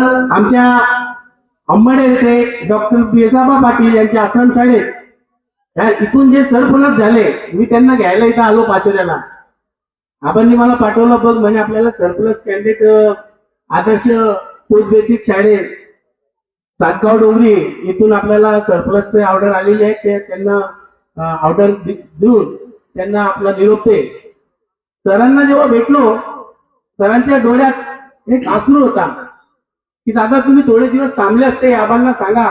Sir आमच्या अंबडे येथे doctor बेसाबा Patil यांच्या आश्रमशाळेत इथून जे सरपंच झाले, मी त्यांना घ्यायला इथं आलो पाचोऱ्याला. आबांनी मला पाठवलं, बघ म्हणजे आपल्याला सरप्लस कॅन्डिडेट आदर्श पोस्ट बेसिक शाळेत सातगाव डोंगरी इथून आपल्याला सरप्लसचे ऑर्डर आलेली आहे. ते त्यांना ऑर्डर देऊन त्यांना आपला निरोप दे. सरांना जेव्हा भेटलो, सरांच्या डोळ्यात एक अश्रू होता की दादा तुम्ही थोडे दिवस थांबले असते, आबांना सांगा.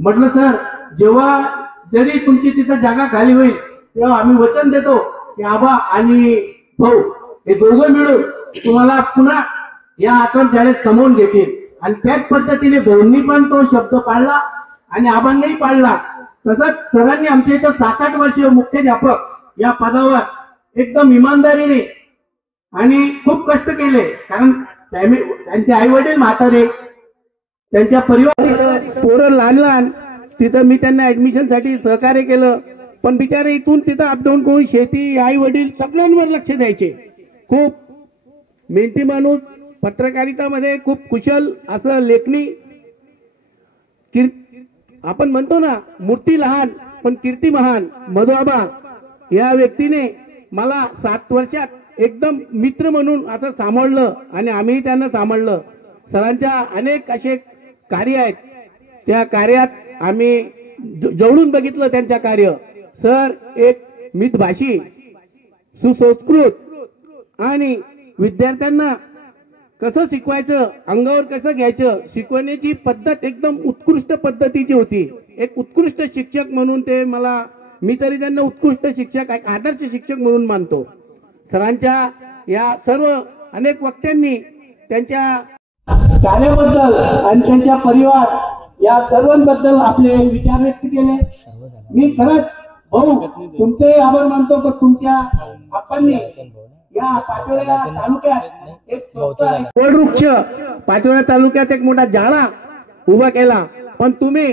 म्हटलं सर, जेव्हा जरी तुमची तिथं जागा खाली होईल तेव्हा आम्ही वचन देतो की आबा आणि भाऊ हे दोघं मिळून तुम्हाला पुन्हा या आश्रमशाळेत समोरून घेतील. आणि त्याच पद्धतीने भाऊंनी पण तो शब्द पाळला आणि आबांनाही पाळला. तसंच सरांनी आमच्या इथं 7-8 वर्ष मुख्याध्यापक या पदावर एकदम इमानदारीने आणि खूप कष्ट केले. कारण त्यांचे आई वडील म्हातारे, त्यांच्या परिवार पोरं लहान लहान, तिथं मी त्यांना ऍडमिशनसाठी सहकार्य केलं. पण बिचारे इथून तिथं अपडाऊन करून शेती, आई वडील सगळ्यांवर लक्ष द्यायचे. खूप मेहनती माणूस, पत्रकारितामध्ये खूप कुशल, असं लेखणी. आपण म्हणतो ना, मूर्ती लहान पण कीर्ती महान. मधुआबा या व्यक्तीने मला 7 वर्षात एकदम मित्र म्हणून असं सांभाळलं आणि आम्ही त्यांना सांभाळलं. सरांच्या अनेक असे कार्य आहेत, त्या कार्यात आम्ही जवळून बघितलं त्यांच्या कार्य. सर एक मितभाषी, सुसंस्कृत आणि विद्यार्थ्यांना कसं शिकवायचं, अंगावर कसं घ्यायचं, शिकवण्याची पद्धत एकदम उत्कृष्ट पद्धतीची होती. एक उत्कृष्ट शिक्षक म्हणून ते मला, मी तरी त्यांना उत्कृष्ट शिक्षक, आदर्श शिक्षक म्हणून मानतो. सरांच्या या सर्व अनेक वक्त्यांनी त्यांच्या कार्याबद्दल आणि त्यांच्या परिवार या सर्वांबद्दल आपले विचार व्यक्त केले. मी खरंच भाऊ तुमचे आभार मानतो की तुमच्या आपणनी या पाचोरा तालुक्यात एक वडवृक्ष, पाचोरा तालुक्यात एक मोठा झाडा उभा केला. पण तुम्ही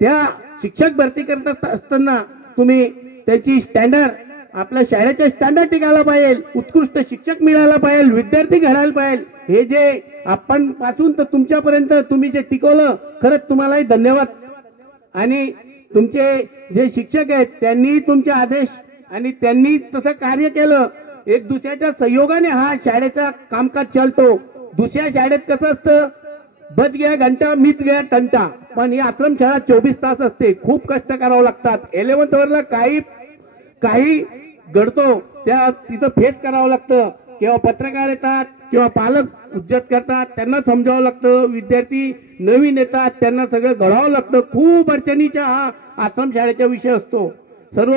त्या शिक्षक भरती करत असताना तुम्ही त्याची स्टँडर्ड, आपल्या शाळेचे स्टँडर्ड टिकायला पाहिजे, उत्कृष्ट शिक्षक मिळायला पाहिजे, विद्यार्थी घडायला पाहिजे. हे जे आपण पासून तर तुमच्यापर्यंत तुम्ही जे टिकवलं, खरंच तुम्हालाही धन्यवाद. आणि तुमचे जे शिक्षक आहेत त्यांनी तुमचे आदेश आणि त्यांनी तसं कार्य केलं. एक दुसऱ्याच्या सहयोगाने हा शाळेचा कामकाज चालतो. दुसऱ्या शाळेत कसं असतं, बच गया घंटा मित गया टंटा, पण ही आश्रमशाळा 24 तास असते. खूप कष्ट करावं लागतात. 11th वरला काही घडतो त्या तिथं फेस करावं लागतं. किंवा पत्रकार येतात किंवा पालक उज्जत करतात, त्यांना समजावं लागतं. विद्यार्थी नवीन येतात, त्यांना सगळं घडावं लागतं. खूप अडचणीचा हा आश्रमशाळेचा विषय असतो. सर्व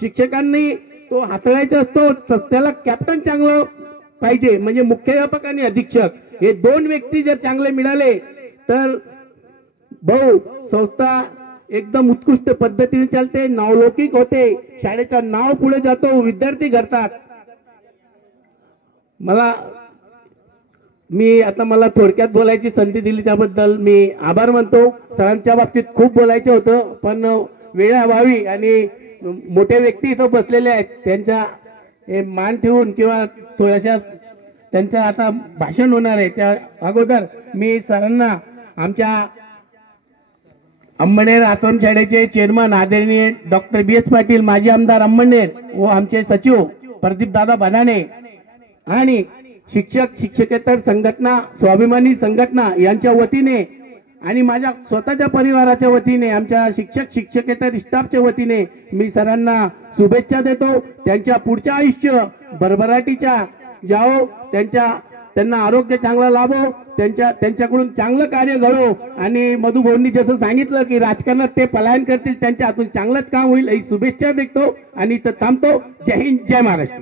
शिक्षकांनी तो हाताळायचा असतो. त्याला कॅप्टन चांगलं पाहिजे, म्हणजे मुख्याध्यापक आणि अधीक्षक हे 2 व्यक्ती जर चांगले मिळाले तर भाऊ संस्था एकदम उत्कृष्ट पद्धतीने चालते, नावलौकिक होते, शाळेचं नाव पुढे जातो, विद्यार्थी घडतात. मला थोडक्यात बोलायची संधी दिली त्याबद्दल मी आभार मानतो. सरांच्या बाबतीत खूप बोलायचं होतं, पण वेळाभावी आणि मोठे व्यक्ती इथं बसलेले आहेत, त्यांच्या मान ठेवून किंवा थोड्याशा त्यांचं आता भाषण होणार आहे त्या अगोदर मी सरांना आमच्या अंमळनेर आश्रमशाळेचे चेअरमन आदरणीय डॉक्टर BS पाटील, माजी आमदार अंमळनेर व आमचे सचिव प्रदीप दादा बनाने आणि शिक्षक शिक्षकेतर संघटना, स्वाभिमानी संघटना यांच्या वतीने आणि माझ्या स्वतःच्या परिवाराच्या वतीने, आमच्या शिक्षक शिक्षकेतर स्टाफच्या वतीने मी सरांना शुभेच्छा देतो. त्यांच्या पुढच्या आयुष्य भरभराटीच्या जाओ, त्यांना आरोग्य चांगला लाभो, त्यांच्याकडून चांगलं कार्य घडो. आणि मधुभाऊंनी जसं सांगितलं की राजकारणात ते पलायन करतील, त्यांच्या हातून चांगलंच काम होईल ही शुभेच्छा देतो आणि इथं थांबतो. जय हिंद, जय महाराष्ट्र.